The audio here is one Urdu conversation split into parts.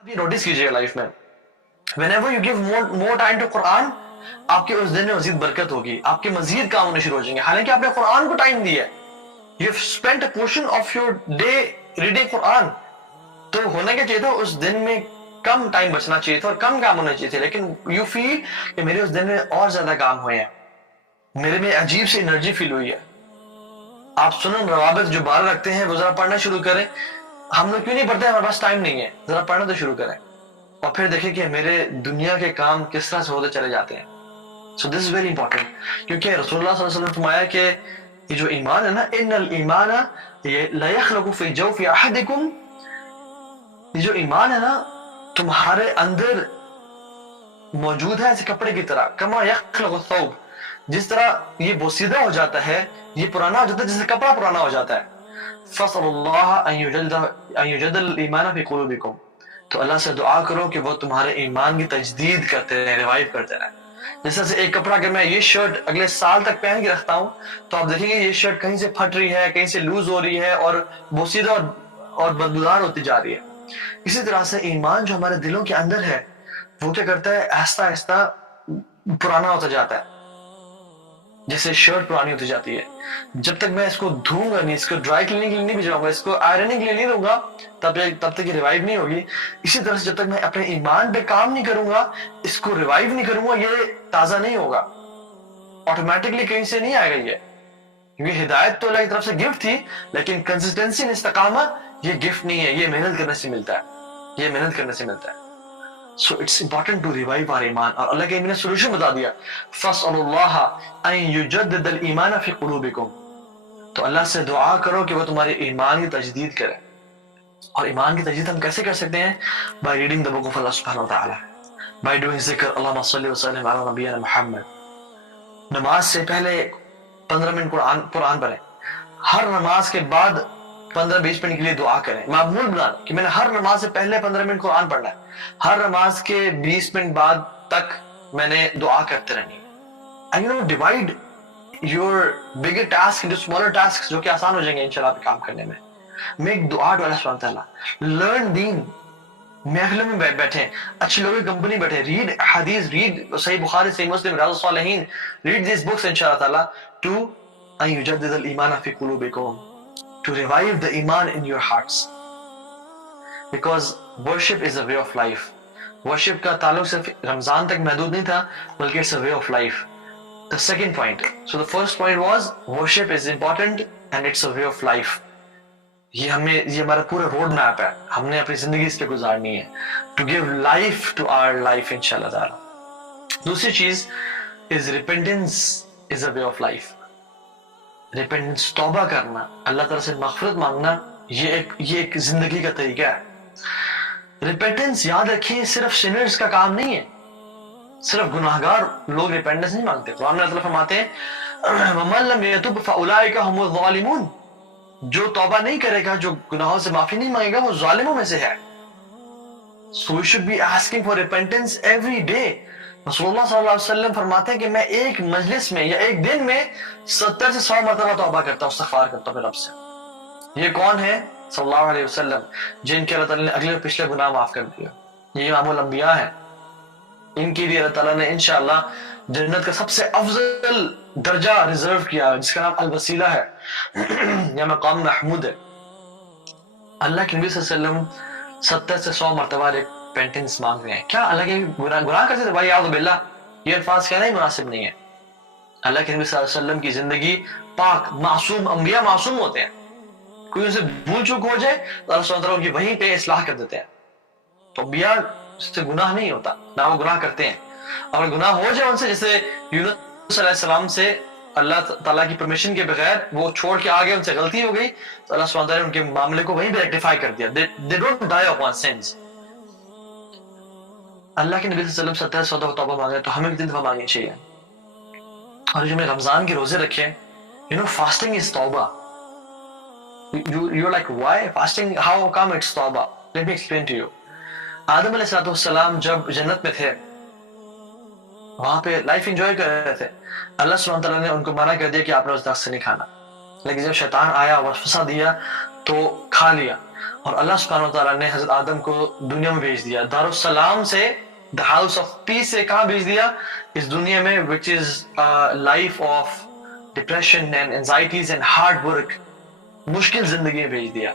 آپ یہ نوٹس کیجئے لائف میں whenever you give more time to قرآن آپ کے اس دن میں مزید برکت ہوگی, آپ کے مزید کام ہونے شروع ہو جائیں گے, حالانکہ آپ نے قرآن کو ٹائم دیا ہے. You have spent a portion of your day reading قرآن, تو ہونا کیا چاہیے تھا اس دن میں کم ٹائم بچنا چاہیے تھا اور کم کام ہونا چاہیے تھے, لیکن you feel کہ میرے اس دن میں اور زیادہ کام ہوئے ہیں, میرے میں عجیب سی انرجی فیل ہوئی ہے. آپ سنن روابط جو بار رکھتے ہیں وہ ذرا پڑھنا شروع کریں. ہم لوگ کیوں نہیں پڑھتے, ہمارے پاس ٹائم نہیں ہے, ذرا پڑھنا تو شروع کریں اور پھر دیکھیں کہ میرے دنیا کے کام کس طرح سے ہوتے چلے جاتے ہیں. So this is very important, کیونکہ رسول اللہ صلی اللہ علیہ وسلم نے فرمایا کہ یہ جو ایمان ہے نا, ان الایمان لا يخلق في جوف احدکم, یہ جو ایمان ہے نا تمہارے اندر موجود ہے ایسے کپڑے کی طرح, کما یخلق الثوب, جس طرح یہ بوسیدہ ہو جاتا ہے, یہ پرانا ہو جاتا ہے جیسے کپڑا پرانا ہو جاتا ہے. فصل اللہ ان یجدد الایمان فی قلوبکم, تو اللہ سے دعا کرو کہ وہ تمہارے ایمان کی تجدید کرتے رہیں, ریوائیو کرتے رہیں. جس طرح سے ایک کپڑا اگر میں یہ شرٹ اگلے سال تک پہن کے رکھتا ہوں تو آپ دیکھیں گے یہ شرٹ کہیں سے پھٹ رہی ہے, کہیں سے لوز ہو رہی ہے اور بوسیدہ اور بدبودار ہوتی جا رہی ہے. اسی طرح سے ایمان جو ہمارے دلوں کے اندر ہے وہ کیا کرتا ہے, آہستہ آہستہ پرانا ہوتا جاتا ہے, جیسے شرٹ پرانی ہوتی جاتی ہے. جب تک میں اس کو دھوں گا نہیں, اس کو ڈرائی کلیننگ کے لیے نہیں بھیجواؤں گا, اس کو آئرننگ کے لیے نہیں دوں گا, تب تک یہ ریوائیو نہیں ہوگی. اسی طرح سے جب تک میں اپنے ایمان پہ کام نہیں کروں گا, اس کو ریوائیو نہیں کروں گا, یہ تازہ نہیں ہوگا, آٹومیٹکلی کہیں سے نہیں آئے گا یہ, کیونکہ ہدایت تو اللہ کی طرف سے گفٹ تھی, لیکن کنسسٹنسی اور استقامت یہ گفٹ نہیں ہے, یہ محنت کرنے سے ملتا ہے, یہ محنت کرنے سے ملتا ہے. So it's important to revive our ایمان, اور اللہ کے نے سولوشن بتا دیا, فَاسْأَلُوا اللَّهَ أَن يُجَدِّدَ الْإِيمَانَ فِي قُلُوبِكُمْ, تو اللہ سے دعا کرو کہ وہ تمہارے ایمان کی تجدید کرے. اور ایمان کی تجدید ہم کیسے کر سکتے ہیں؟ by reading the book of Allah subhanahu wa ta'ala, by doing ذکر اللہم صلی وسلم علی نبینا محمد. نماز سے پہلے 15 منٹ قرآن پڑھیں, ہر نماز کے بعد 15-20 منٹ کے لیے دعا کریں. معمول بنانا کہ میں نے ہر نماز سے پہلے 15 منٹ قرآن پڑھنا ہے, ہر نماز کے 20 منٹ بعد تک میں نے دعا کرتے رہنی ہے. and you know divide your bigger task into smaller tasks, جو کہ آسان ہو جائیں گے انشاءاللہ آپ کام کرنے میں. make دعا to Allah subhanahu wa ta'ala, learn دین, محفلوں میں بیٹھیں, اچھے لوگوں کی کمپنی بیٹھیں, read حدیث, read صحیح بخاری, صحیح مسلم, ریاض الصالحین, read these books انشاءاللہ تعالی to ان یجدد الایمان فی قلوبکم, to revive the iman in your hearts, because worship is a way of life. worship کا تعلق صرف رمضان تک محدود نہیں تھا, بلکہ it's a way of life. The second point, so the first point was worship is important and it's a way of life. یہ ہمارا پورا روڈ میپ ہے, ہم نے اپنی زندگی اس پہ گزارنی ہے, to give life to our life انشاءاللہ تعالی. دوسری چیز is repentance is a way of life. repentance, توبہ کرنا, اللہ تعالیٰ سے مغفرت مانگنا, یہ ایک زندگی کا طریقہ ہے. repentance یاد رکھیں صرف sinners کا کام نہیں ہے, صرف گناہگار لوگ repentance نہیں مانگتے. قرآن میں اللہ تعالیٰ فرماتے ہیں وَمَن لَمْ يَتُبْ فَأُولَٰئِكَ هُمُ الظَّالِمُونَ, جو توبہ نہیں کرے گا, جو گناہوں سے معافی نہیں مانگے گا, وہ ظالموں میں سے ہے. So we should be asking for repentance every day. رسول اللہ صلی اللہ علیہ وسلم فرماتے ہیں کہ میں ایک مجلس میں یا ایک دن میں 70 سے 100 مرتبہ توبہ کرتا ہوں, استغفار کرتا ہوں اپنے رب سے. یہ کون ہے؟ صلی اللہ علیہ وسلم, جن کے اللہ تعالیٰ نے اگلے پچھلے گناہ معاف کر دیا. یہ امام الانبیاء ہیں, ان کے لیے اللہ تعالیٰ نے انشاءاللہ جنت کا سب سے افضل درجہ ریزرو کیا, جس کا نام الوسیلہ ہے یا مقام محمود ہے. اللہ کے نبی صلی اللہ علیہ وسلم 70 سے 100 مرتبہ repentance مانگ رہے ہیں. کیا اللہ کے گناہ کرتے تھے؟ بھائی اعوذ باللہ, یہ الفاظ کہنا ہی مناسب نہیں ہے. اللہ کے نبی صلی اللہ علیہ وسلم کی زندگی پاک, معصوم, انبیاء معصوم ہوتے ہیں, کوئی ان سے بھول چوک ہو جائے تو اللہ سبحانہ وتعالیٰ کی وہیں پہ اصلاح کر دیتے ہیں. تو انبیاء سے گناہ نہیں ہوتا, نہ وہ گناہ کرتے ہیں. اور گناہ ہو جائے ان سے, جیسے یونس علیہ السلام سے اللہ تعالیٰ کی پرمیشن کے بغیر وہ چھوڑ کے آگے, ان سے غلطی ہو گئی تو اللہ سبحانہ وتعالیٰ نے ان کے معاملے کو وہیں پہ ریکٹیفائی کر دیا. They don't die upon sins. اللہ کے نبی صلی اللہ علیہ وسلم 70 دفعہ توبہ مانگے, تو ہمیں کتنی دفعہ مانگنی چاہیے؟ اور جو میں رمضان کے روزے رکھے, fasting is توبہ. You're like, why fasting? How come it's توبہ? Let me explain to you. آدم علیہ السلام جب جنت میں تھے, وہاں پہ لائف انجوائے کر رہے تھے, اللہ سبحانہ تعالیٰ نے ان کو منع کر دیا کہ آپ نے اس درخت سے نہیں کھانا. لیکن جب شیطان آیا, وسوسہ دیا, تو کھا لیا. اور اللہ سبحانہ وتعالیٰ نے حضرت آدم کو دنیا میں بھیج دیا، دار السلام سے، دا ہاؤس آف پیس سے کہاں بھیج دیا؟ اس دنیا میں، which is life of depression and anxieties and hard work, مشکل زندگی میں بھیج دیا.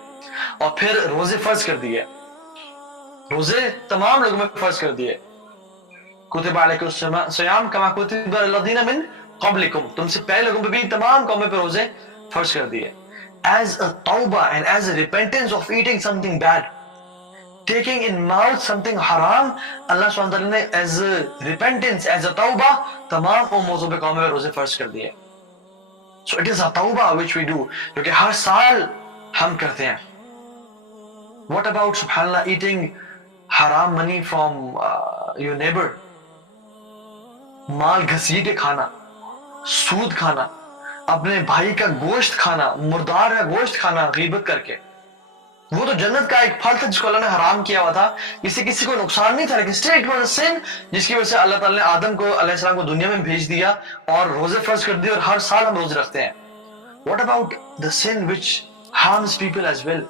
اور پھر روزے فرض کر دیے، روزے تمام لوگوں میں فرض کر دیے. کتب علیکم الصیام کما کتب علی الذین من قبلکم، تم سے پہلے لوگوں پہ بھی تمام قوموں پہ روزے فرض کر دیے. As a tawbah and as a repentance of eating something bad, taking in mouth something haram, اللہ سبحانہ وتعالیٰ نے as a repentance, as a tawbah تمام موضوع پہ قوموں پہ روزے فرض کر دیے. So it is a tawbah which we do، جو کہ ہر سال ہم کرتے ہیں. What about subhanallah eating haram money from your neighbor؟ مال گھسیٹ کے کھانا، سود کھانا، اپنے بھائی کا گوشت کھانا، مردار کا گوشت کھانا غیبت کر کے. وہ تو جنت کا ایک پھل تھا جس کو اللہ نے حرام کیا ہوا تھا، اس سے کسی کو نقصان نہیں تھا، لیکن still it was a sin جس کی وجہ سے اللہ تعالیٰ نے آدم کو علیہ السلام کو دنیا میں بھیج دیا اور روزے فرض کر دیے، اور ہر سال ہم روزے رکھتے ہیں. What about the sin which harms people as well؟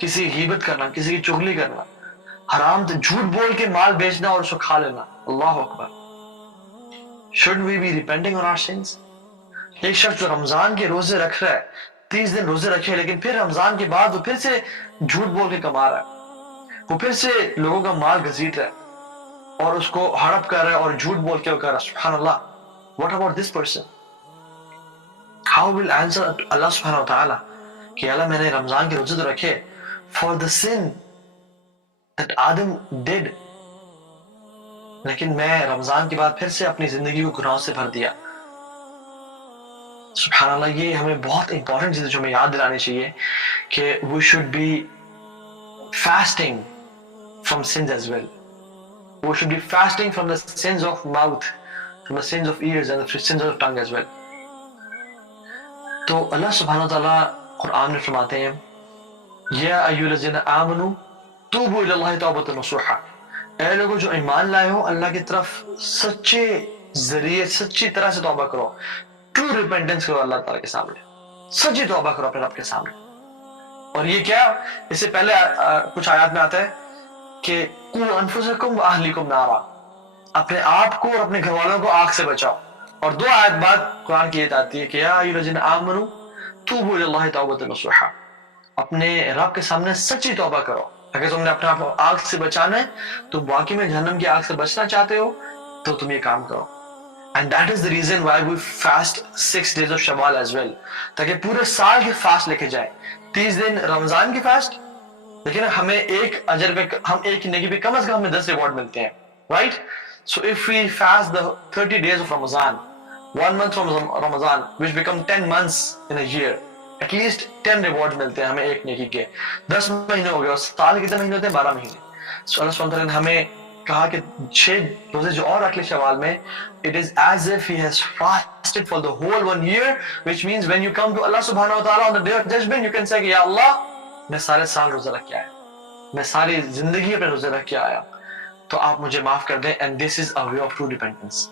کسی کی غیبت کرنا، کسی کی چغلی کرنا، حرام جھوٹ بول کے مال بیچنا اور اس کو کھا لینا. اللہ اکبر. Shouldn't we be repenting on our sins؟ ایک شخص جو رمضان کے روزے رکھ رہا ہے، 30 دن روزے رکھے، لیکن پھر رمضان کے بعد وہ پھر سے جھوٹ بول کے کما رہا ہے، وہ پھر سے لوگوں کا مال گھسیٹ رہا ہے اور اس کو ہڑپ کر رہا ہے اور جھوٹ بول کے وہ کر رہا ہے. سبحان اللہ. What about this person؟ How will answer اللہ سبحانہ وتعالیٰ کہ اللہ میں نے رمضان کے روزے تو رکھے for the sin that Adam did، لیکن میں رمضان کے بعد پھر سے اپنی زندگی کو گناہوں سے بھر دیا. سبحان اللہ. یہ ہمیں بہت امپورٹنٹ چیز ہے جو ہمیں یاد دلانی چاہیے کہ we should be fasting from sins as well. We should be fasting from the sins of mouth, from the sins of ears and the sins of tongue as well. تو اللہ سبحانہ وتعالیٰ قرآن میں فرماتے ہیں یا ایھا الذین آمنوا توبوا الی اللہ توبۃ نصوحا، اے لوگوں جو ایمان لائے ہو اللہ کی طرف سچے ذریعے، سچی طرح سے توبہ کرو، ٹرو ریپینٹنس کرو اللہ تعالیٰ کے سامنے، سچی توبہ کرو اپنے رب کے سامنے. اور یہ کیا؟ اس سے پہلے کچھ آیات میں آتا ہے کہ قوا انفسکم واہلیکم نارا، اپنے آپ کو اور اپنے گھر والوں کو آگ سے بچاؤ. اور 2 آیت بعد قرآن کی یہ آتی ہے کہ یا ایھا الذین آمنوا توبوا الی اللہ توبۃ نصوحا، اپنے رب کے سامنے سچی توبہ کرو. اگر تم نے اپنے آپ کو آگ سے بچانا ہے، تم واقعی میں جہنم کی آگ سے بچنا چاہتے ہو، تو تم یہ کام کرو. And that is the reason why we fast 6 days of Shawwal as well، تاکہ پورے سال کے فاسٹ لکھے جائیں. 30 دن رمضان کی فاسٹ، لیکن ہمیں ایک اجر پہ، ہم ایک نیکی پہ کم از کم ہمیں 10 ریوارڈ ملتے ہیں. Right؟ So if we fast the 30 days of Ramadan، 1 month from Ramadan which become 10 months in a year، at least 10 reward ملتے ہیں ہمیں ایک نیکی کے. 10 مہینے ہو گئے، اور سال کتنے مہینے ہوتے ہیں؟ 12 مہینے. So اللہ سبحانہ تعالیٰ نے ہمیں کہا کہ 6 روزے جو اور رکھ لے شوال میں، it is as if he has fasted for the whole 1 year، which means when you come to Allah subhanahu wa ta'ala on the day of judgment you can say کہ یا اللہ میں سارے سال روزہ رکھ کے آیا، میں ساری زندگی اپنے روزے رکھ کے آیا، تو آپ مجھے معاف کر دیں. and this is a way of true repentance.